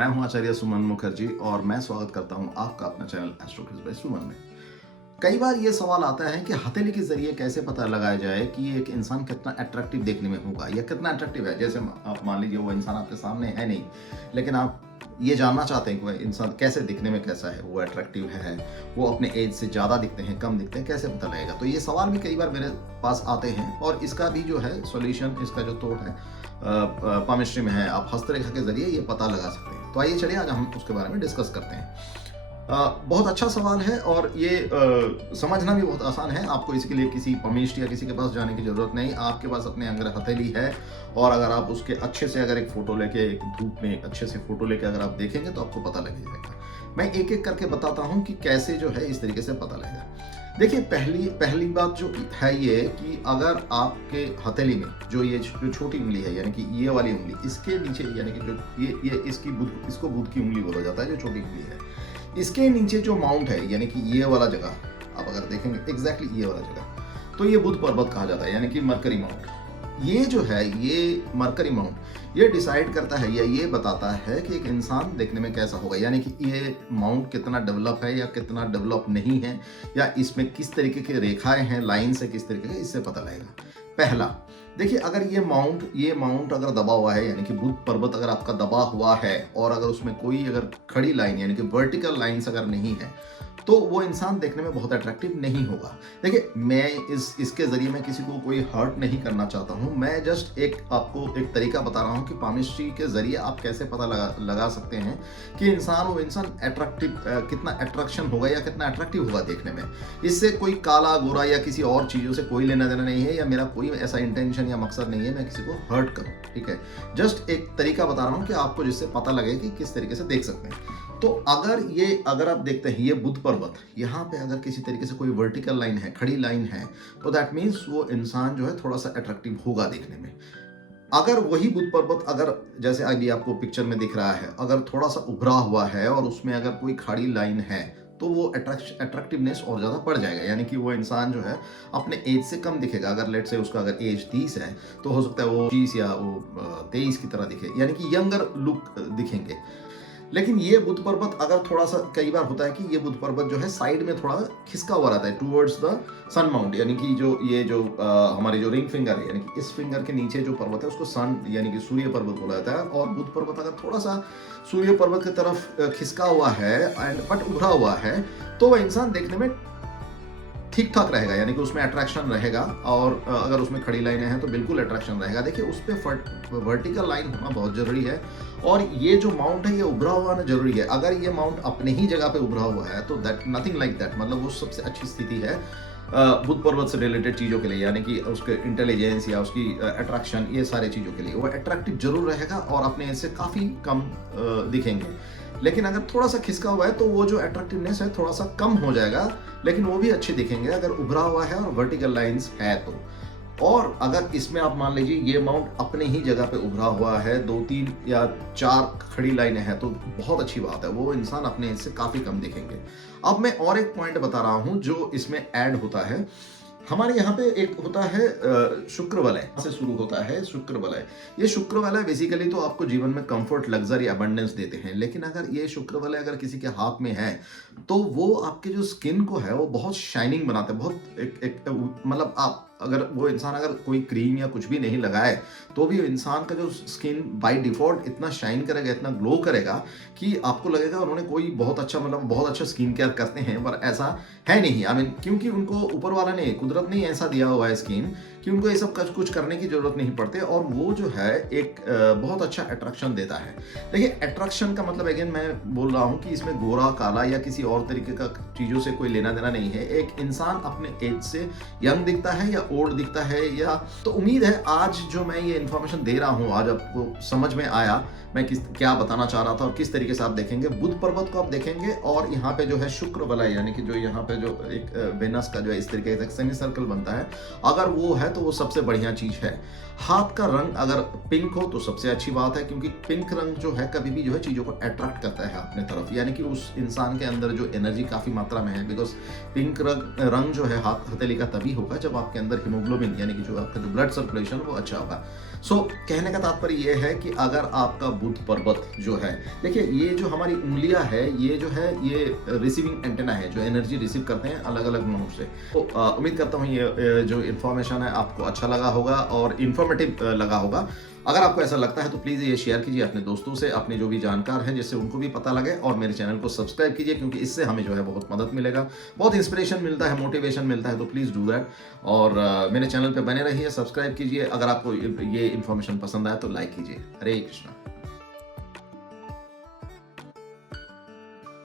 मैं हूं आचार्य सुमन मुखर्जी और मैं स्वागत करता हूं आपका अपना चैनल एस्ट्रो क्विज बाय सुमन में। कई बार ये सवाल आता है कि हथेली के जरिए कैसे पता लगाया जाए कि एक इंसान कितना अट्रैक्टिव देखने में होगा या कितना अट्रैक्टिव है। जैसे आप मान लीजिए वो इंसान आपके सामने है नहीं, लेकिन आप ये जानना चाहते हैं कि वह इंसान कैसे दिखने में कैसा है, वो अट्रैक्टिव है, वो अपने एज से ज़्यादा दिखते हैं, कम दिखते हैं, कैसे पता लगेगा। तो ये सवाल भी कई बार मेरे पास आते हैं और इसका भी जो है सॉल्यूशन, इसका जो तोड़ है पामिस्ट्री में है। आप हस्तरेखा के जरिए ये पता लगा सकते हैं। तो आइए चलिए आज हम उसके बारे में डिस्कस करते हैं। बहुत अच्छा सवाल है और ये समझना भी बहुत आसान है। आपको इसके लिए किसी पमिस्ट या किसी के पास जाने की ज़रूरत नहीं। आपके पास अपने अगर हथेली है और अगर आप उसके अच्छे से अगर एक फ़ोटो लेके, एक धूप में अच्छे से फ़ोटो लेके अगर आप देखेंगे तो आपको पता लग जाएगा। मैं एक एक करके बताता हूँ कि कैसे जो है इस तरीके से पता लगेगा। देखिए, पहली बात जो है ये कि अगर आपके हथेली में जो छोटी उंगली है, यानी कि ये वाली उंगली, इसके नीचे, यानी कि जो ये इसको बुध की उंगली बोला जाता है, जो छोटी उंगली है, इसके नीचे जो माउंट है, यानी कि ये वाला जगह आप अगर देखेंगे एग्जैक्टली ये वाला जगह, तो ये बुध पर्वत कहा जाता है, यानी कि मरकरी माउंट। ये जो है, ये मरकरी माउंट ये डिसाइड करता है या ये बताता है कि एक इंसान देखने में कैसा होगा, यानी कि ये माउंट कितना डेवलप है या कितना डेवलप नहीं है, या इसमें किस तरीके की रेखाएं हैं, लाइन से किस तरीके के, इससे पता लगेगा। पहला, देखिए, अगर ये माउंट अगर दबा हुआ है, यानी कि बुध पर्वत अगर आपका दबा हुआ है और अगर उसमें कोई अगर खड़ी लाइन यानी कि वर्टिकल लाइंस अगर नहीं है, तो वो इंसान देखने में बहुत अट्रैक्टिव नहीं होगा। देखिए, मैं इसके जरिए मैं किसी को कोई हर्ट नहीं करना चाहता हूँ। मैं जस्ट आपको एक तरीका बता रहा हूँ कि पामिस्ट्री के जरिए आप कैसे पता लगा सकते हैं कि वो इंसान अट्रैक्टिव, कितना अट्रैक्शन होगा या कितना अट्रैक्टिव होगा देखने में। इससे कोई काला गोरा या किसी और चीज़ों से कोई लेना देना नहीं है, या मेरा कोई ऐसा इंटेंशन या मकसद नहीं है मैं किसी को हर्ट करूँ। ठीक है, जस्ट एक तरीका बता रहा हूँ कि आपको जिससे पता लगे कि किस तरीके से देख सकते हैं। तो अगर आप देखते हैं ये बुध पर्वत, यहाँ पे अगर किसी तरीके से कोई वर्टिकल लाइन है, खड़ी लाइन है, तो दैट मीन्स वो इंसान जो है थोड़ा सा अट्रैक्टिव होगा देखने में। अगर वही बुध पर्वत, अगर जैसे अभी आपको पिक्चर में दिख रहा है, अगर थोड़ा सा उभरा हुआ है और उसमें अगर कोई खड़ी लाइन है, तो वो अट्रैक्टिवनेस और ज़्यादा बढ़ जाएगा, यानी कि वो इंसान जो है अपने एज से कम दिखेगा। अगर लेट से उसका अगर एज 30 है, तो हो सकता है वो 30 या वो 23 की तरह दिखे, यानी कि यंगर लुक दिखेंगे। लेकिन ये बुध पर्वत अगर थोड़ा सा, कई बार होता है कि ये बुध पर्वत जो है साइड में थोड़ा खिसका हुआ रहता है टूवर्ड्स द सन माउंट, यानी कि जो हमारी जो रिंग फिंगर है, यानी कि इस फिंगर के नीचे जो पर्वत है उसको सन यानी कि सूर्य पर्वत बोला जाता है। और बुध पर्वत अगर थोड़ा सा सूर्य पर्वत की तरफ खिसका हुआ है एंड बट उभरा हुआ है, तो वह इंसान देखने में ठीक ठाक रहेगा, यानी कि उसमें अट्रैक्शन रहेगा। और अगर उसमें खड़ी लाइनें हैं तो बिल्कुल अट्रैक्शन रहेगा। देखिए, उस पर वर्टिकल लाइन होना बहुत ज़रूरी है और ये जो माउंट है ये उभरा हुआ आना जरूरी है। अगर ये माउंट अपने ही जगह पे उभरा हुआ है तो दैट नथिंग लाइक दैट, मतलब वो सबसे अच्छी स्थिति है बुध पर्वत से रिलेटेड चीज़ों के लिए, यानी कि उसके इंटेलिजेंस या उसकी अट्रैक्शन, ये सारे चीज़ों के लिए वो अट्रैक्टिव जरूर रहेगा और अपने इससे काफ़ी कम दिखेंगे। लेकिन अगर थोड़ा सा खिसका हुआ है तो वो जो अट्रैक्टिवनेस है थोड़ा सा कम हो जाएगा, लेकिन वो भी अच्छे दिखेंगे अगर उभरा हुआ है और वर्टिकल लाइंस है तो। और अगर इसमें आप मान लीजिए ये माउंट अपने ही जगह पे उभरा हुआ है, 2-3 या 4 खड़ी लाइनें हैं, तो बहुत अच्छी बात है, वो इंसान अपने इससे काफ़ी कम दिखेंगे। अब मैं और एक पॉइंट बता रहा हूँ जो इसमें ऐड होता है। हमारे यहाँ पे एक होता है शुक्र वलय से शुरू होता है शुक्र वलय। ये शुक्र वलय बेसिकली तो आपको जीवन में कंफर्ट, लग्जरी, अबंडेंस देते हैं। लेकिन अगर ये शुक्र वलय अगर किसी के हाथ में है तो वो आपके जो स्किन को है वो बहुत शाइनिंग बनाते हैं। बहुत मतलब आप अगर वो इंसान अगर कोई क्रीम या कुछ भी नहीं लगाए तो भी इंसान का जो स्किन बाय डिफॉल्ट इतना शाइन करेगा, इतना ग्लो करेगा कि आपको लगेगा उन्होंने कोई बहुत अच्छा स्किन केयर करते हैं, पर ऐसा है नहीं। आई मीन, क्योंकि उनको ऊपर वाला ने, कुदरत ने ऐसा दिया हुआ है स्किन कि उनको ये सब कुछ करने की जरूरत नहीं पड़ती और वो जो है एक बहुत अच्छा अट्रैक्शन देता है। देखिए, अट्रैक्शन का मतलब अगेन मैं बोल रहा हूँ कि इसमें गोरा, काला या किसी और तरीके का चीज़ों से कोई लेना देना नहीं है। एक इंसान अपने एज से यंग दिखता है या ओल्ड दिखता है, या तो उम्मीद है आज जो मैं ये इन्फॉर्मेशन दे रहा हूँ, आज आपको समझ में आया मैं क्या बताना चाह रहा था और किस तरीके से आप देखेंगे। बुध पर्वत को आप देखेंगे और यहाँ पे जो है शुक्र वलय, यानी कि जो यहाँ पे जो एक वेनस का जो है इस तरीके से सेमी सर्कल बनता है, अगर वो है तो वो सबसे बढ़िया चीज़ है। हाथ का रंग अगर पिंक हो तो सबसे अच्छी बात है, क्योंकि पिंक रंग जो है कभी भी जो है चीज़ों को अट्रैक्ट करता है अपने तरफ, यानी कि उस इंसान के अंदर जो एनर्जी काफ़ी मात्रा में है। बिकॉज पिंक रंग जो है हथेली का तभी होगा जब आपके अंदर हीमोग्लोबिन, यानी कि जो आपका जो ब्लड सर्कुलेशन वो अच्छा होगा। सो कहने का तात्पर्य ये है कि अगर आपका बुध पर्वत जो है, देखिए ये जो हमारी उंगलियां है, ये जो है ये रिसीविंग एंटेना है जो एनर्जी रिसीव करते हैं अलग अलग नोड से। तो उम्मीद करता हूँ ये जो इन्फॉर्मेशन है आपको अच्छा लगा होगा और इन्फॉर्मेटिव लगा होगा। अगर आपको ऐसा लगता है तो प्लीज़ ये शेयर कीजिए अपने दोस्तों से, अपने जो भी जानकार हैं, जिससे उनको भी पता लगे, और मेरे चैनल को सब्सक्राइब कीजिए क्योंकि इससे हमें जो है बहुत मदद मिलेगा, बहुत इंस्पिरेशन मिलता है, मोटिवेशन मिलता है। तो प्लीज़ डू दैट और मेरे चैनल पे बने रहिए, सब्सक्राइब कीजिए। अगर आपको ये इन्फॉर्मेशन पसंद आए तो लाइक कीजिए। हरे कृष्णा।